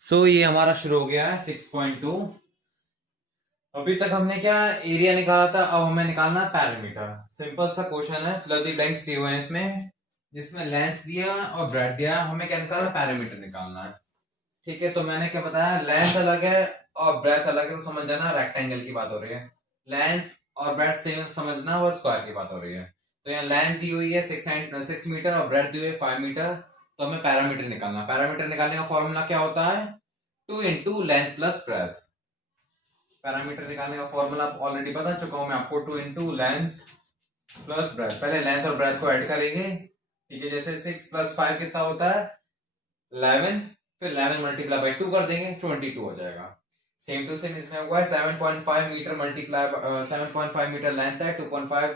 ये हमारा शुरू हो गया है 6.2। अभी तक हमने क्या एरिया निकाला था, अब हमें निकालना है पैरामीटर। सिंपल सा क्वेश्चन है, फिल द ब्लैंक्स दिए हुए हैं इसमें, जिसमें लेंथ दिया और ब्रेड्थ दिया, हमें क्या निकालना है, पैरामीटर निकालना है। ठीक है, तो मैंने क्या बताया, लेंथ अलग है और ब्रेड्थ अलग है, तो समझ जाना रेक्टेंगल की बात हो रही है। लेंथ और ब्रेड्थ सेम समझना, वो स्क्वायर की बात हो रही है। तो यहाँ लेंथ दी हुई है 6 मीटर और ब्रेड्थ दी हुई है 5 मीटर, तो हमें पैरामीटर निकालना। पैरामीटर निकालने का फॉर्मूला क्या होता है, 2 × लेंथ प्लस ब्रेड्थ। पैरामीटर निकालने का फॉर्मूला ऑलरेडी बता चुका हूं मैं आपको, 2 × लेंथ प्लस ब्रेड्थ। पहले लेंथ और ब्रेड्थ को ऐड करेंगे। ठीक है, जैसे 6 + 5 कितना होता है, 11। फिर 11 मल्टीप्लाई बाई 2 कर देंगे, 22 हो जाएगा। सेम टू सेम इसमें हुआ है, 7.5 मीटर मल्टीप्लाई 7.5 मीटर लेंथ है, 2.5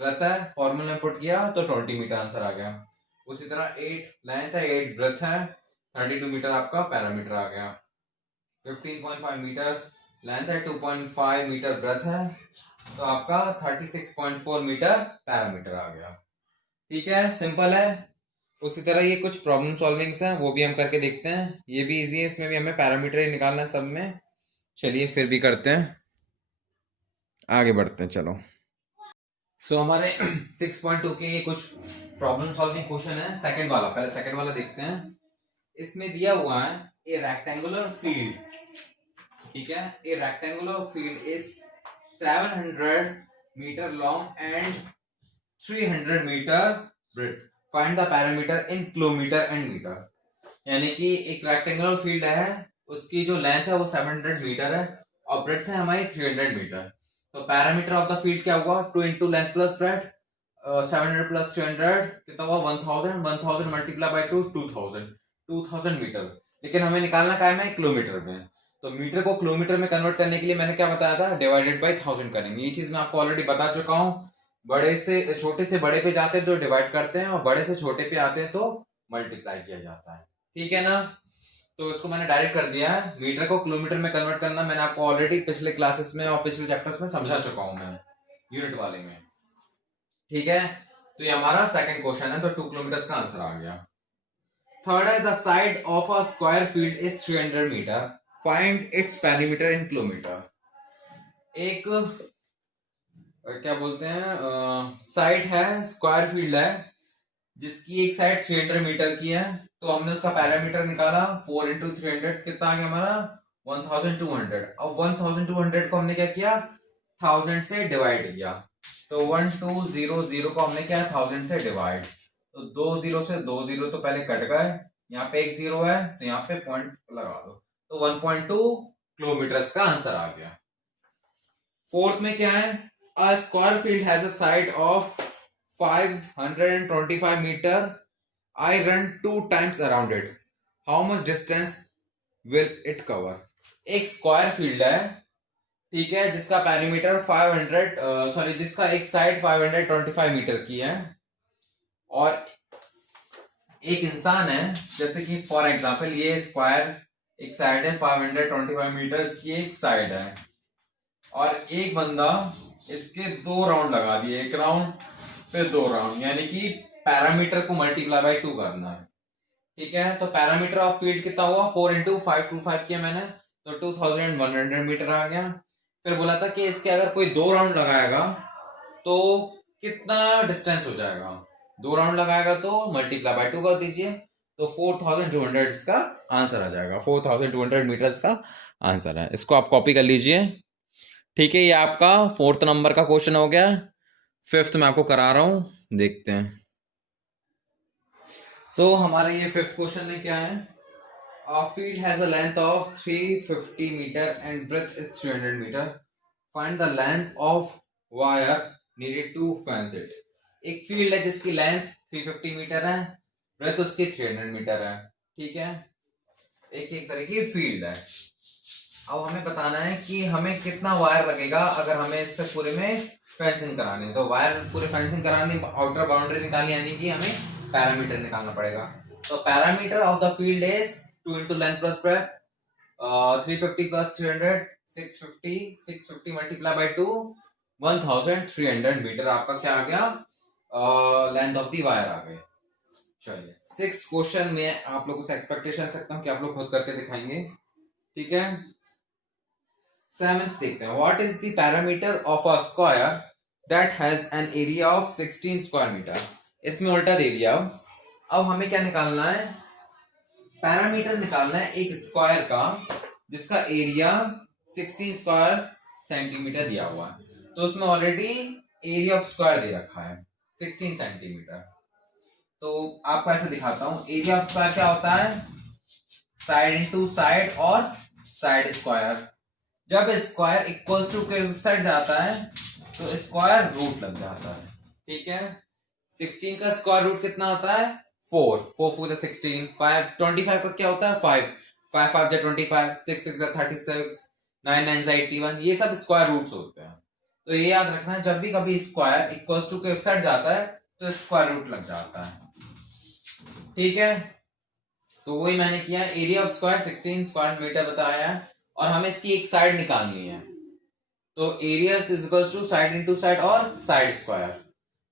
ब्रेड्थ है, फॉर्मूला पुट किया तो 20 मीटर आंसर आ गया। उसी तरह 8 लेंथ है, 8 ब्रेड्थ है, 32 मीटर आपका पैरामीटर आ गया। 15.5 मीटर लेंथ है, 2.5 मीटर ब्रेड्थ है, तो आपका 36.4 मीटर पैरामीटर आ गया। ठीक है, सिंपल है। उसी तरह ये कुछ प्रॉब्लम सॉल्विंग्स हैं, वो भी हम करके देखते हैं। ये भी इजी है, इसमें भी हमें पैरामीटर ही निकालना है सब में। चलिए फिर भी करते हैं, आगे बढ़ते हैं, चलो। हमारे 6.2 के ये कुछ प्रॉब्लम सॉल्विंग क्वेश्चन है। सेकंड वाला, पहले सेकंड वाला देखते हैं। इसमें दिया हुआ है ए रेक्टेंगुलर फील्ड। ठीक है, a rectangular field is 700 metre long and 300 metre breadth. Find the perimeter in kilometre and metre. यानी कि एक रेक्टेंगुलर फील्ड है, उसकी जो लेंथ है वो 700 मीटर है और ब्रेड्थ है हमारी 300 मीटर। तो पैरामीटर ऑफ द फील्ड क्या हुआ, 2 × लेंथ प्लस ब्रेड्थ, 700 + 300 कितना हुआ, 1000। 1000 मल्टीप्लाई बाई 2, 2000 मीटर। लेकिन हमें निकालना क्या है, किलोमीटर में। तो मीटर को किलोमीटर में कन्वर्ट करने के लिए मैंने क्या बताया था, डिवाइडेड बाई 1000 करेंगे। ये चीज मैं आपको ऑलरेडी बता चुका हूँ। बड़े से छोटे से बड़े पे जाते हैं तो डिवाइड करते हैं, और बड़े से छोटे पे आते हैं तो मल्टीप्लाई किया जाता है। ठीक है ना, तो इसको मैंने डायरेक्ट कर दिया है। मीटर को किलोमीटर में कन्वर्ट करना मैंने आपको ऑलरेडी पिछले क्लासेस में और पिछले चैप्टर्स में समझा चुका हूं मैं, यूनिट वाले में। ठीक है, तो ये हमारा सेकंड क्वेश्चन है, तो 2 किलोमीटर का आंसर आ गया। थर्ड है, the side of a square field is 300 metre, find its perimeter in kilometre. एक क्या बोलते हैं, साइड है, स्क्वायर फील्ड है, जिसकी एक साइड 300 मीटर की है। तो हमने उसका पैरामीटर निकाला, 4 × 300 कितना आ गया हमारा, 1200। अब 1200 को हमने क्या किया, 1000 से डिवाइड किया। तो 1200 को हमने क्या, 1000 से डिवाइड। तो 20 से 20 तो पहले कट गए, यहाँ पे एक जीरो है तो यहाँ पे पॉइंट लगा दो, तो 1.2 किलोमीटर का आंसर आ गया। फोर्थ में क्या है, अ square field has a side of 525 meter. I run 2 times around it. How much distance will it cover? एक स्क्वायर फील्ड है, ठीक है, जिसका पेरीमीटर 500 जिसका एक साइड 525 मीटर की है, और एक इंसान है, जैसे कि फॉर एग्जांपल ये स्क्वायर एक साइड है, 525 मीटर की एक साइड है, और एक बंदा इसके 2 राउंड लगा दिए, एक राउंड फिर 2 राउंड, यानी कि पैरामीटर को मल्टीप्लाई बाई 2 करना है। ठीक है, तो पैरामीटर ऑफ फील्ड कितना हुआ, 4 × 525 किया मैंने, तो 2100 मीटर आ गया। फिर बोला था कि इसके अगर कोई 2 राउंड लगाएगा तो कितना डिस्टेंस हो जाएगा, 2 राउंड लगाएगा तो मल्टीप्लाई बाई 2 कर दीजिए, तो 4200 इसका आंसर आ जाएगा। 4200 मीटर का आंसर है, इसको आप कॉपी कर लीजिए। ठीक है, ये आपका 4th नंबर का क्वेश्चन हो गया। 5th में आपको करा रहा हूं, देखते हैं। हमारे ये 5th क्वेश्चन में क्या है, a field has a length of 350 meter and breadth is 300 meter. Find the length of wire needed to fence it. एक फील्ड है जिसकी लेंथ 350 मीटर है, ब्रेथ उसकी 300 मीटर है। ठीक है, एक एक तरह की फील्ड है। अब हमें बताना है कि हमें कितना वायर लगेगा अगर हमें इस पे पूरे में फेंसिंग करानी है। तो वायर पूरे फेंसिंग करानी, आउटर बाउंड्री निकालनी, यानी कि हमें पैरामीटर निकालना पड़ेगा। तो parameter of the field is 2 × length plus breadth, 350 + 300 650, 650 multiply by 2, 1300 metre आपका क्या आ गया, लेंथ ऑफ द वायर आ गए। चलिए 6th क्वेश्चन में आप लोगों से एक्सपेक्टेशन सकता हूं कि आप लोग खुद करके दिखाएंगे, ठीक है। 7th देखते हैं, what is the parameter of a square that has an area of 16 square metre. इसमें उल्टा दे दिया। अब हमें क्या निकालना है, पैरामीटर निकालना है एक स्क्वायर का जिसका एरिया 16 स्क्वायर सेंटीमीटर दिया हुआ है। तो उसमें ऑलरेडी एरिया ऑफ स्क्वायर दे रखा है 16 सेंटीमीटर। तो आपको ऐसे दिखाता हूं, एरिया ऑफ स्क्वायर क्या होता है, साइड इंटू साइड और साइड स्क्वायर। जब स्क्वायर इक्वल्स टू के साइड जाता है तो स्क्वायर रूट लग जाता है, ठीक है। 16 का स्क्वायर रूट कितना होता है, 4 4 4 16, 5 25 का क्या होता है, 5 5 5 25, 6 6 36, 9 9 81, ये सब स्क्वायर रूट्स होते हैं। तो ये याद रखना, जब भी कभी स्क्वायर इक्वल्स टू के साइड जाता है तो स्क्वायर रूट लग जाता है, ठीक है। तो वही मैंने किया, area of square 16 square metre बताया है और हमें इसकी एक साइड निकालनी है। तो area is equals to side into side और साइड स्क्वायर।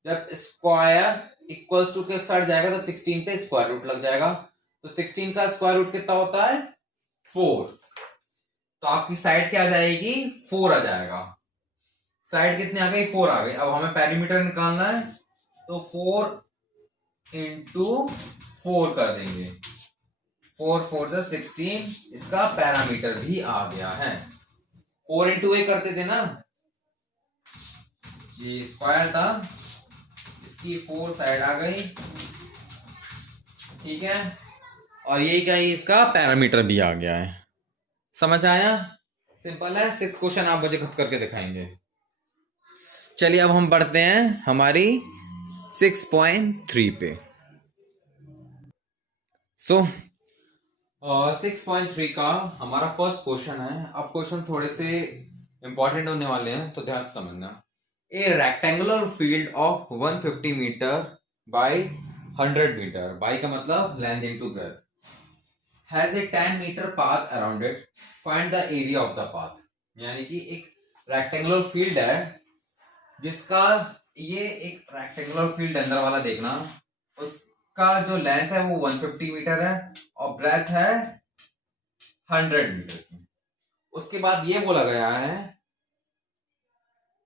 जब स्क्वायर इक्वल्स टू के साइड जाएगा तो 16 पे स्क्वायर रूट लग जाएगा। तो 16 का स्क्वायर रूट कितना होता है, 4। तो आपकी साइड क्या आ जाएगी, 4 आ जाएगा। साइड कितनी आ गई, 4 आ गई। अब हमें पेरीमीटर निकालना है तो 4 इंटू 4 कर देंगे, 4 4 16, इसका पैरामीटर भी आ गया है। 4 इंटू ए करते थे ना, ये स्क्वायर था, इसकी 4 साइड आ गई, ठीक है। और ये क्या है, इसका पैरामीटर भी आ गया है। समझ आया, सिंपल है। 6 क्वेश्चन आप मुझे खुद करके दिखाएंगे। चलिए अब हम बढ़ते हैं हमारी 6.3 पे। 6.3 का हमारा फर्स्ट क्वेश्चन है। अब क्वेश्चन थोड़े से इंपॉर्टेंट होने वाले हैं तो ध्यान से समझना। A rectangular field of 150 metre by 100 metre, by का मतलब length into breadth, has a 10 metre path around it, find the area of the path. यानी कि एक रेक्टेंगुलर फील्ड है जिसका, ये एक रेक्टेंगुलर फील्ड अंदर वाला देखना, उसका जो लेंथ है वो 150 मीटर है और ब्रेथ है 100 मीटर की। उसके बाद ये बोला गया है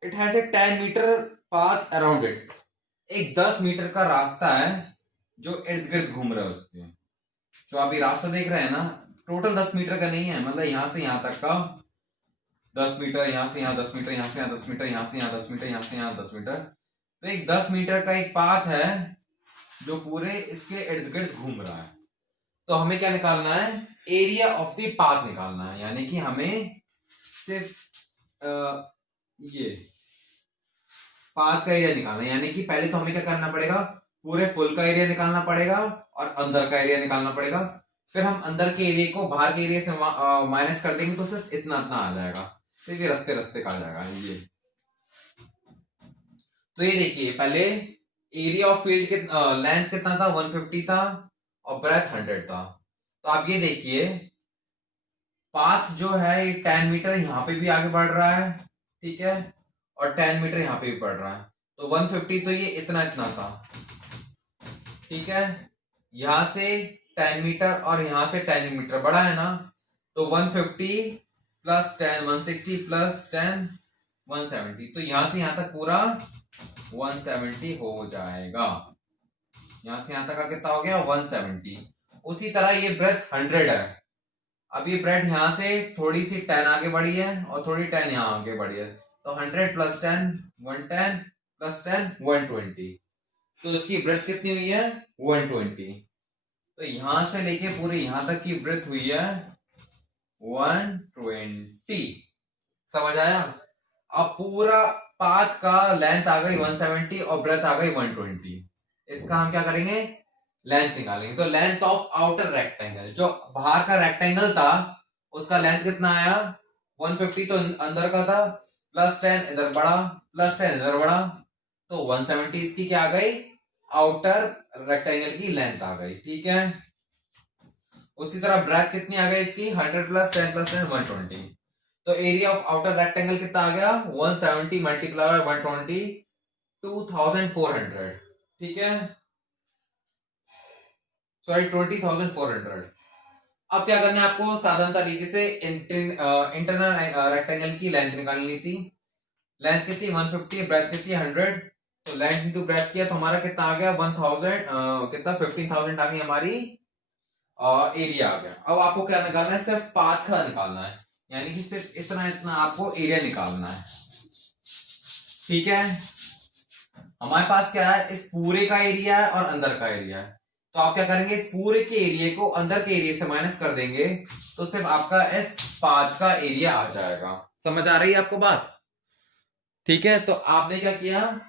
it has a 10 metre path around it, एक 10 मीटर का रास्ता है जो इर्द गिर्द घूम रहा है उसके। जो आप ये रास्ता देख रहे हैं ना, टोटल 10 मीटर का नहीं है, मतलब यहां से यहां तक का 10 मीटर, यहां से यहां 10 मीटर, यहां से यहां 10 मीटर, यहां से यहां 10 मीटर, यहां से यहां 10 मीटर। तो एक 10 मीटर का एक पाथ है जो पूरे इसके इर्द गिर्द घूम रहा है। तो हमें क्या निकालना है, एरिया ऑफ द पाथ निकालना है। यानी कि हमें सिर्फ ये पाथ का एरिया निकालना है। यानी कि पहले तो हमें क्या करना पड़ेगा, पूरे फुल का एरिया निकालना पड़ेगा और अंदर का एरिया निकालना पड़ेगा। फिर हम अंदर के एरिया को बाहर के एरिया से माइनस कर देंगे तो सिर्फ इतना इतना आ जाएगा, सिर्फ ये रस्ते रस्ते का आ जाएगा ये। तो ये देखिए, पहले एरिया ऑफ फील्ड लेंथ कितना था, 150 था और ब्रेथ 100 था। तो आप ये देखिए, पाथ जो है ये 10 मीटर यहाँ पे भी आगे बढ़ रहा है, ठीक है, और 10 मीटर यहाँ पे भी बढ़ रहा है। तो 150 तो ये इतना इतना था, ठीक है। यहां से 10 मीटर और यहां से 10 मीटर बड़ा है ना, तो 150 प्लस 10 160 प्लस 10 170। तो यहां से यहां तक पूरा 170 हो जाएगा। यहां से यहां तक का कितना हो गया, 170। उसी तरह ये ब्रेथ 100 है। अब ये ब्रेथ यहां से थोड़ी सी 10 आगे बढ़ी है और थोड़ी 10 यहां आगे बढ़ी है। तो 100 प्लस 10 110 प्लस 10 120। तो इसकी ब्रेथ कितनी हुई है, 120। तो यहां से लेके पूरे यहां तक की ब्रेथ हुई है 120। समझ आया। अब पूरा पाथ का लेंथ आ गई 170 और ब्रेथ आ गई 120। इसका हम क्या करेंगे, लेंथ निकालेंगे। तो लेंथ ऑफ आउटर रेक्टेंगल, जो बाहर का रेक्टेंगल था उसका लेंथ कितना आया, 150 तो अंदर का था, प्लस 10 इधर बढ़ा, प्लस 10 इधर बढ़ा, तो 170 इसकी क्या आ गई, आउटर रेक्टेंगल की लेंथ आ गई, ठीक है। उसी तरह ब्रेथ कितनी आ गई इसकी, 100 प्लस 10 प्लस 10 120। तो एरिया ऑफ आउटर रेक्टेंगल कितना आ गया, 170 मल्टीप्लाई 120 2400, ठीक है। सॉरी 20,400। अब क्या करना है आपको, साधारण तरीके से इंटरनल रेक्टेंगल की लेंथ निकालनी थी। लेंथ कितनी 150, ब्रेथ कितनी 100, तो लेंथ इंटू ब्रेथ किया तो हमारा कितना आ गया 1000, कितना 15,000 आ गई हमारी एरिया आ गया। अब आपको क्या निकालना है, सिर्फ पाथ का निकालना है, यानी कि सिर्फ इतना इतना आपको एरिया निकालना है। ठीक है, हमारे पास क्या है, इस पूरे का एरिया है और अंदर का एरिया है। तो आप क्या करेंगे, इस पूरे के एरिया को अंदर के एरिया से माइनस कर देंगे, तो सिर्फ आपका इस पाथ का एरिया आ जाएगा। समझ आ रही है आपको बात? ठीक है, तो आपने क्या किया,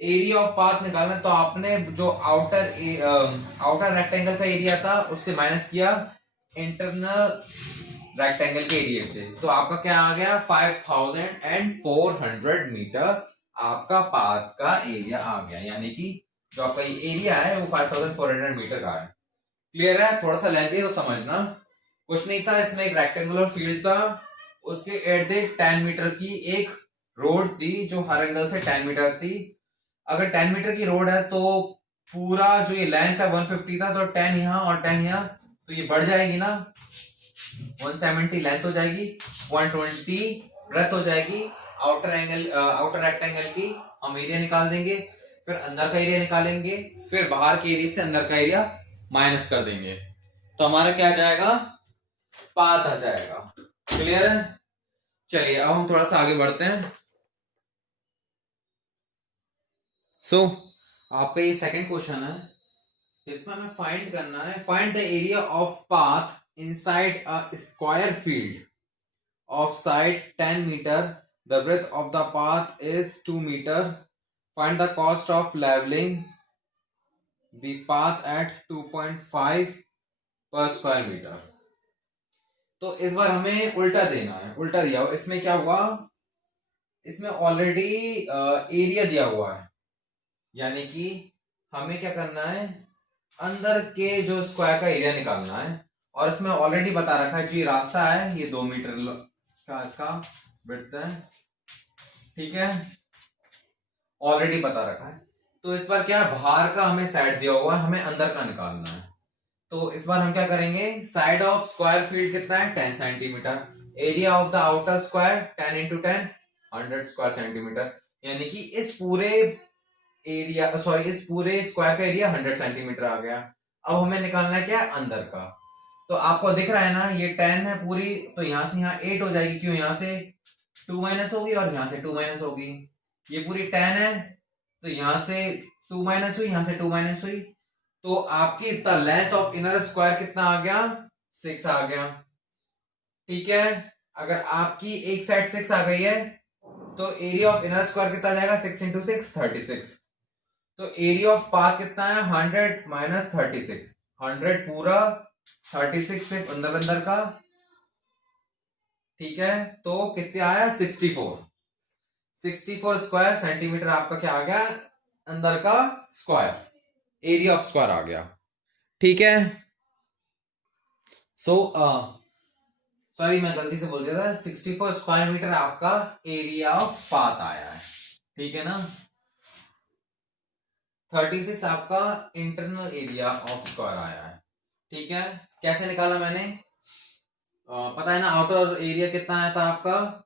एरिया ऑफ पाथ निकालना, तो आपने जो आउटर रेक्टेंगल का एरिया था उससे माइनस किया इंटरनल रेक्टेंगल के एरिया से, तो आपका क्या आ गया 5400 मीटर आपका पाथ का एरिया आ गया, यानी कि जो आपका एरिया है वो 5400 मीटर का है। क्लियर है? थोड़ा सा लेंथी है तो समझना। कुछ नहीं था, इसमें एक रेक्टेंगुलर फील्ड था, उसके इर्द गिर्द 10 मीटर की एक रोड थी जो हर एंगल से 10 मीटर थी। अगर 10 मीटर की रोड है तो पूरा जो ये लेंथ है 150 था, तो 10 यहाँ और 10 यहाँ, तो ये बढ़ जाएगी ना, 170 लेंथ हो जाएगी, 120 ब्रेथ हो जाएगी। आउटर रेक्टेंगल की हम एरिया निकाल देंगे, फिर अंदर का एरिया निकालेंगे, फिर बाहर के एरिया से अंदर का एरिया माइनस कर देंगे, तो हमारा क्या आ जाएगा, पाथ आ जाएगा। क्लियर है? चलिए अब हम थोड़ा सा आगे बढ़ते हैं। आपका ये सेकंड क्वेश्चन है, इसमें हमें फाइंड करना है, find the area of path inside a square field of side 10 meter, the breadth of the path is 2 meter, find the cost of leveling the path at 2.5 per square meter। तो इस बार हमें उल्टा देना है, उल्टा दिया हुआ, इसमें क्या हुआ, इसमें ऑलरेडी एरिया दिया हुआ है, यानी कि हमें क्या करना है, अंदर के जो स्क्वायर का एरिया निकालना है, और इसमें ऑलरेडी बता रखा है जो ये रास्ता है ये 2 मीटर का इसका विड्थ है। ठीक है, ऑलरेडी बता रखा है। तो इस बार क्या, बाहर का हमें साइड दिया हुआ है, हमें अंदर का निकालना है। तो इस बार हम क्या करेंगे, साइड ऑफ स्क्वायर फील्ड कितना है 10 centimetre, area of the outer square 10 into 10 100 square centimetre, यानी कि इस पूरे एरिया, सॉरी इस पूरे स्क्वायर का एरिया 100 सेंटीमीटर आ गया। अब हमें निकालना है क्या, अंदर का। तो आपको दिख रहा है ना, ये 10 है पूरी, तो यहां से यहाँ 8 हो जाएगी, क्यों, यहां से 2 माइनस होगी और यहां से 2 माइनस होगी। ये पूरी 10 है, तो यहां से 2 माइनस हुई, यहां से 2 माइनस हुई, तो आपकी the length of inner square कितना आ गया, 6 आ गया। ठीक है, अगर आपकी एक साइड 6 आ गई है, तो एरिया ऑफ इनर स्क्वायर कितना जाएगा, 6 इंटू 6 36। तो एरिया ऑफ पाथ कितना है 100 माइनस 36, 100 पूरा, 36 से अंदर अंदर का। ठीक है, तो कितने आया 64 स्क्वायर सेंटीमीटर आपका क्या आ गया, अंदर का स्क्वायर, एरिया ऑफ स्क्वायर आ गया। ठीक है, सॉरी मैं गलती से बोल दिया था, 64 स्क्वायर मीटर आपका एरिया ऑफ पाथ आया है। ठीक है ना, 36 आपका इंटरनल एरिया ऑफ स्क्वायर आया है। ठीक है, कैसे निकाला मैंने, पता है ना, आउटर एरिया कितना आया था आपका,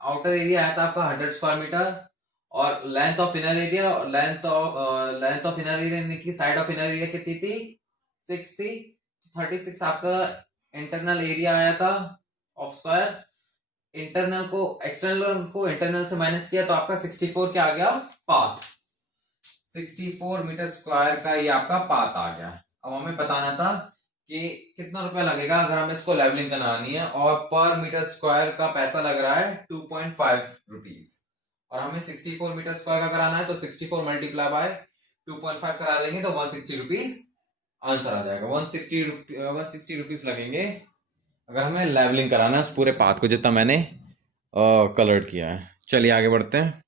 आउटर एरिया आया था आपका 100 स्क्वायर मीटर, और length of inner area, length of inner area की साइड ऑफ इनर एरिया कितनी थी 6 थी, 36 आपका इंटरनल एरिया आया था ऑफ स्क्वायर। इंटरनल को एक्सटर्नल को इंटरनल से माइनस किया तो आपका 64 क्या आ गया, पाथ, 64 मीटर स्क्वायर का ये आपका पाथ आ गया। अब हमें बताना था कि कितना रुपया लगेगा अगर हमें इसको लेवलिंग करानी है, और पर मीटर स्क्वायर का पैसा लग रहा है 2.5 रुपीज, और हमें 64 मीटर स्क्वायर का कराना है, तो 64 मल्टीप्लाई बाय 2.5 करा देंगे तो 160 रुपीज आंसर आ जाएगा। 160 रुपीज लगेंगे अगर हमें लेवलिंग कराना है उस पूरे पाथ को जितना मैंने कलर्ड किया है। चलिए आगे बढ़ते हैं।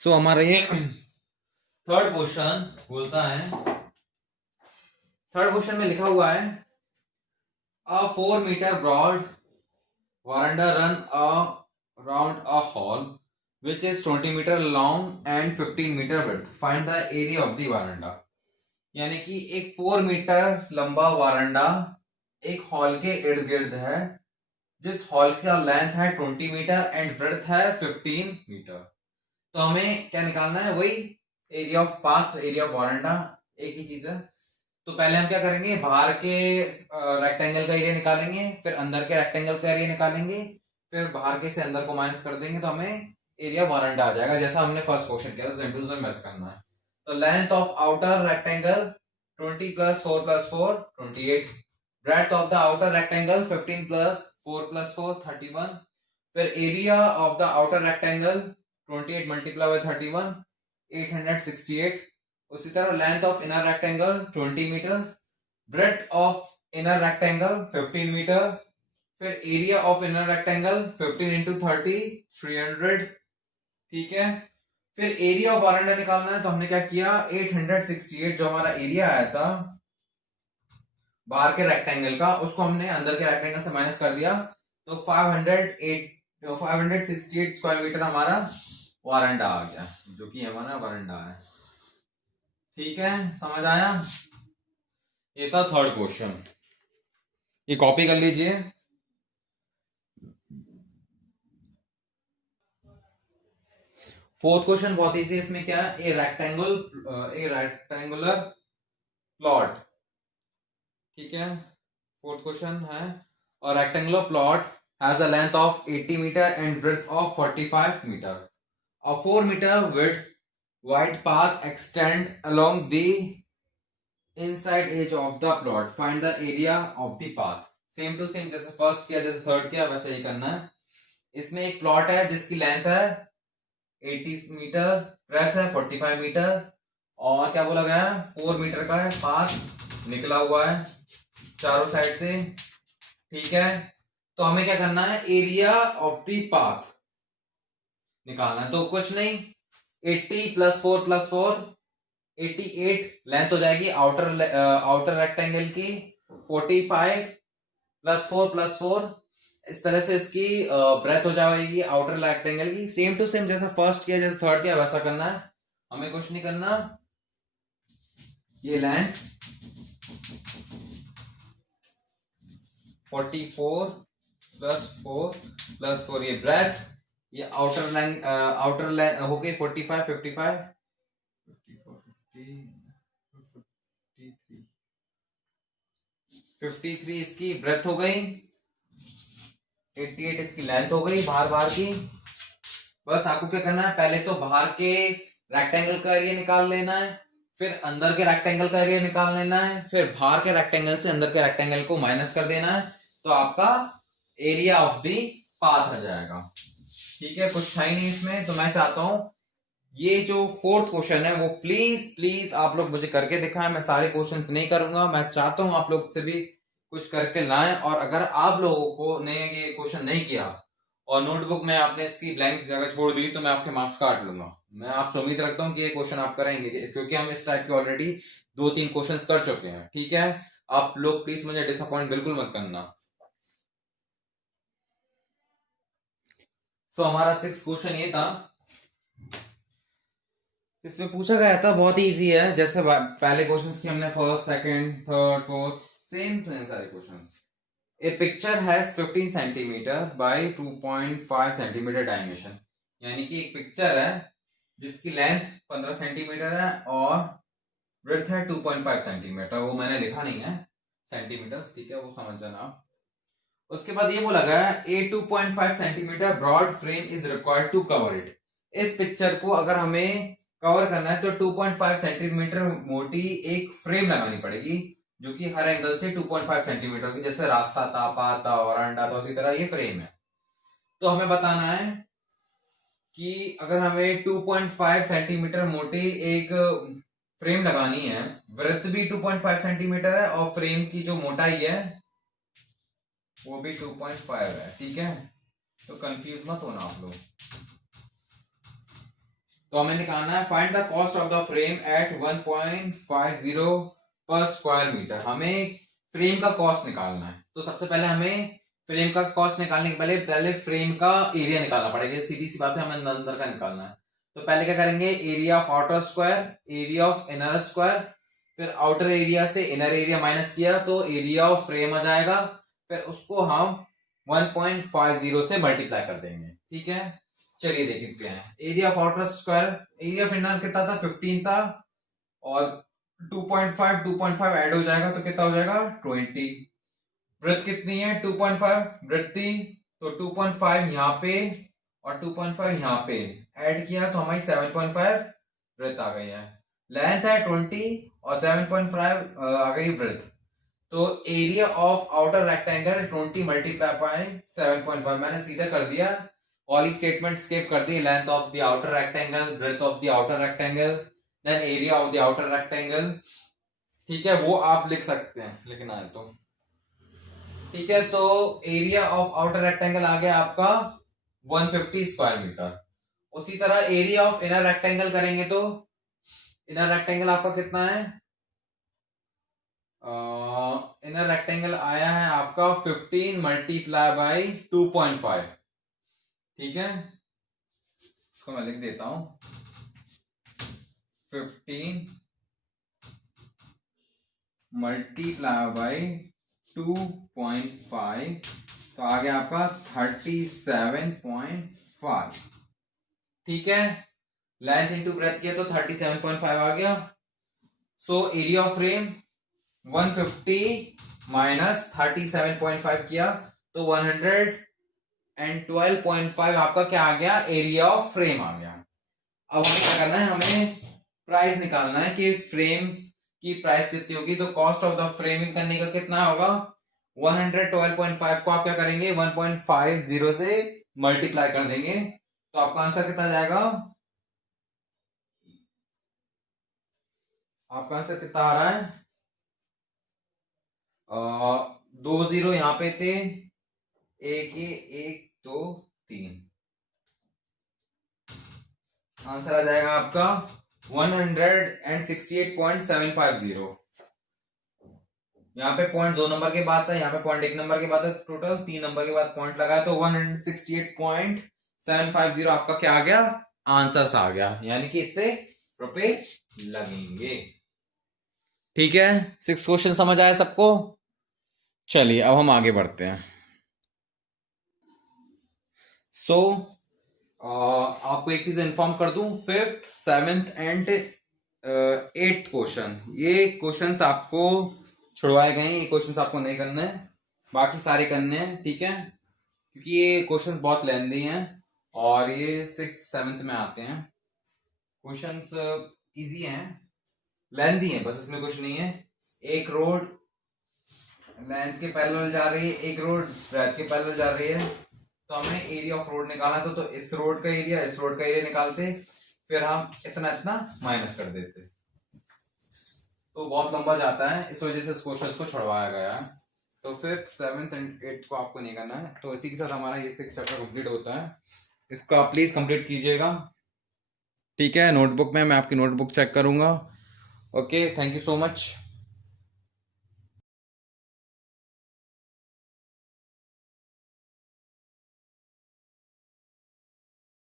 हमारा ये थर्ड क्वेश्चन बोलता है, थर्ड क्वेश्चन में लिखा हुआ है, a 4 metre broad verandah run around a hall which is 20 meter long and 15 meter width. Find the area of the veranda. यानी कि एक 4 मीटर लंबा वारंडा एक हॉल के इर्द गिर्द है, जिस हॉल का लेंथ है 20 मीटर एंड ब्रेड्थ है 15 मीटर। तो हमें क्या निकालना है, वही area of path, area of वारंडा, एक ही चीज है। तो पहले हम क्या करेंगे, बाहर के रेक्टेंगल का एरिया निकालेंगे, फिर अंदर के रेक्टेंगल का एरिया निकालेंगे, फिर बाहर के से अंदर को माइनस कर देंगे तो हमें एरिया वारंडा आ जाएगा, जैसा हमने फर्स्ट क्वेश्चन किया था। सिंपल में मैच करना है। तो length of outer rectangle 20 + 4 + 4 28, breadth of the outer rectangle 15 + 4 + 4 31, फिर area of the outer rectangle 28 × 31 868। उसी तरह length of inner rectangle 20 metre, breadth of inner rectangle 15 metre, फिर एरिया ऑफ इनर रेक्टेंगल 15 × 30 300। ठीक है, फिर एरिया ऑफ वारंडा निकालना है। तो हमने क्या किया, 868 जो हमारा एरिया आया था बाहर के रेक्टेंगल का, उसको हमने अंदर के रेक्टेंगल से माइनस कर दिया, तो 568 स्क्वायर मीटर हमारा वारंडा आ गया, जो कि हमारा वारंडा है। ठीक है, समझ आया? ये था थर्ड क्वेश्चन, ये कॉपी कर लीजिए। फोर्थ क्वेश्चन बहुत इजी है। इसमें क्या है, ए रेक्टेंगुलर प्लॉट। ठीक है, फोर्थ क्वेश्चन है, और rectangular plot has a length of 80 metre and breadth of 45 metre. A 4 meter width wide path extend along the inside edge of the plot. Find the area of the path. Same to same, जैसे first किया जैसे third किया वैसे ही करना है। इसमें एक plot है जिसकी लेंथ है 80 मीटर, ब्रेड्थ है 45 मीटर, और क्या बोला गया है, 4 मीटर का है, पाथ निकला हुआ है चारों साइड से। ठीक है, तो हमें क्या करना है, एरिया ऑफ द पाथ निकालना है। तो कुछ नहीं, 80 + 4 + 4 88 लेंथ हो जाएगी आउटर रेक्टेंगल की, 45 + 4 + 4 इस तरह से इसकी ब्रेथ हो जाएगी आउटर रेक्टेंगल की। सेम टू सेम जैसा फर्स्ट किया जैसे थर्ड किया वैसा करना है, हमें कुछ नहीं करना। ये लेंथ 44 + 4 + 4, ये ब्रेथ, ये आउटर लेंथ हो गई 45 55 53 इसकी ब्रेथ हो गई, 88 इसकी लेंथ हो गई बाहर बाहर की। बस आपको क्या करना है, पहले तो बाहर के रेक्टेंगल का एरिया निकाल लेना है, फिर अंदर के रेक्टेंगल का एरिया निकाल लेना है, फिर बाहर के रेक्टेंगल से अंदर के रेक्टेंगल को माइनस कर देना है, तो आपका एरिया ऑफ द पाथ आ जाएगा। ठीक है, कुछ था ही नहीं इसमें। तो मैं चाहता हूं ये जो फोर्थ क्वेश्चन है वो प्लीज प्लीज आप लोग मुझे करके दिखाएं। मैं सारे क्वेश्चंस नहीं करूंगा, मैं चाहता हूं आप लोग से भी कुछ करके लाएं। और अगर आप लोगों को ने ये क्वेश्चन नहीं किया और नोटबुक में आपने इसकी ब्लैंक जगह छोड़ दी तो मैं आपके मार्क्स काट लूंगा। मैं आपसे उम्मीद रखता हूं कि ये क्वेश्चन आप करेंगे, क्योंकि हम इस टाइप के ऑलरेडी 2-3 क्वेश्चंस कर चुके हैं। ठीक है, आप लोग प्लीज मुझे डिसअपॉइंट बिल्कुल मत करना। तो हमारा 6th क्वेश्चन ये था, इसमें पूछा गया था, बहुत ही इजी है, जैसे पहले क्वेश्चंस की हमने first second third fourth same सारे questions. A picture has 15 centimetre by 2.5 centimetre dimension, यानी कि एक पिक्चर है जिसकी लेंथ 15 सेंटीमीटर है और ब्रेड्थ है 2.5 सेंटीमीटर। वो मैंने लिखा नहीं है सेंटीमीटर, ठीक है, वो समझ जाना आप। उसके बाद ये बोला गया a 2.5 centimetre broad frame is required to cover it. इस पिक्चर को अगर हमें कवर करना है तो 2.5 सेंटीमीटर मोटी एक फ्रेम लगानी पड़ेगी, जो कि हर एंगल से 2.5 सेंटीमीटर की, जैसे रास्ता था, पाथ था, वरांडा था, उसी तरह ये फ्रेम है। तो हमें बताना है कि अगर हमें 2.5 सेंटीमीटर मोटी एक फ्रेम लगानी है, वृत्त भी 2.5 सेंटीमीटर है और फ्रेम की जो मोटाई है वो भी 2.5 है। ठीक है, तो कंफ्यूज मत होना आप लोग। तो हमें निकालना है find the cost of the frame eight 1.50 पर स्क्वायर मीटर। हमें फ्रेम का कॉस्ट निकालना है। तो सबसे पहले हमें फ्रेम का कॉस्ट निकालने के पहले फ्रेम का एरिया निकालना पड़ेगा। सीधी सी बात है, हमें अंदर का निकालना है। तो पहले क्या करेंगे, area of outer square, area of inner square, फिर आउटर एरिया से इनर एरिया माइनस किया तो एरिया ऑफ फ्रेम आ जाएगा, फिर उसको हम 1.50 से मल्टीप्लाई कर देंगे। ठीक है, चलिए देखते हैं। Area of outer square, area of inner कितना था 15 था, और 2.5 ऐड हो जाएगा तो कितना हो जाएगा 20। ब्रेथ कितनी है 2.5 ब्रेथ थी, तो 2.5 यहाँ पे और 2.5 यहाँ पे ऐड किया तो हमारी 7.5 ब्रेथ आ गई है। लेंथ है 20 और 7.5 आ गई ब्रेथ। तो area of outer rectangle 20 multiply by 7.5, मैंने सीधा कर दिया, वाली स्टेटमेंट स्किप कर दी। Length of the outer rectangle, breadth of the outer rectangle, then area of the outer rectangle. ठीक है, वो आप लिख सकते हैं लिखना है तो। ठीक है, तो एरिया ऑफ आउटर रेक्टेंगल आ गया आपका 150 स्क्वायर मीटर। उसी तरह एरिया ऑफ इनर रेक्टेंगल करेंगे तो इनर रेक्टेंगल आपका कितना है, इनर रेक्टेंगल आया है आपका 15 मल्टीप्लाई बाई 2.5। ठीक है, इसको मैं लिख देता हूं 15 मल्टीप्लाई बाई 2.5, तो आ गया आपका 37.5। ठीक है, लेंथ इंटू ब्रेथ किया तो 37.5 आ गया। So area of frame 150 minus 37.5 किया तो 112.5 आपका क्या आ गया, एरिया ऑफ फ्रेम आ गया। अब हमें क्या करना है, हमें प्राइस निकालना है कि फ्रेम की प्राइस कितनी होगी। तो कॉस्ट ऑफ द फ्रेमिंग करने का कितना होगा, 112.5 को आप क्या करेंगे 1.50 से मल्टीप्लाई कर देंगे, तो आपका आंसर कितना जाएगा, आपका आंसर कितना आ रहा है, 2 0 यहां पे थे, 1 1 2 3, आंसर आ जाएगा आपका 168.750। यहाँ पे पॉइंट 2 नंबर के बाद था, यहाँ पे पॉइंट 1 नंबर के बाद था, टोटल 3 नंबर के बाद पॉइंट लगा तो 168.750 आपका क्या आ गया, आंसर आ गया, यानी कि इतने रुपए लगेंगे। ठीक है, 6 क्वेश्चन समझ आया सबको। चलिए अब हम आगे बढ़ते हैं। सो आपको एक चीज इन्फॉर्म कर दूं, 5th 7th and 8th question, ये क्वेश्चंस आपको छुड़वाए गए हैं, ये क्वेश्चंस आपको नहीं करने हैं, बाकी सारे करने हैं। ठीक है, क्योंकि ये क्वेश्चंस बहुत लेंदी हैं और ये 6th 7th में आते हैं। क्वेश्चंस इजी हैं, लेंदी हैं, बस इसमें कुछ नहीं है। एक रोड लेंथ के पैरेलल जा रही है, एक रोड ब्रेथ के पैरेलल जा रही है, तो हमें एरिया ऑफ रोड निकालना था, तो इस रोड का एरिया इस रोड का एरिया निकालते, फिर हम इतना इतना माइनस कर देते, तो बहुत लंबा जाता है, इस वजह से इस क्वेश्चन को छुड़वाया गया है। तो 5th 7th एंड 8th को आपको नहीं करना है। तो इसी के साथ हमारा ये 6 चैप्टर कंप्लीट होता है, इसको आप प्लीज कंप्लीट कीजिएगा। ठीक है, नोटबुक में मैं आपकी नोटबुक चेक करूंगा। Okay, thank you so much.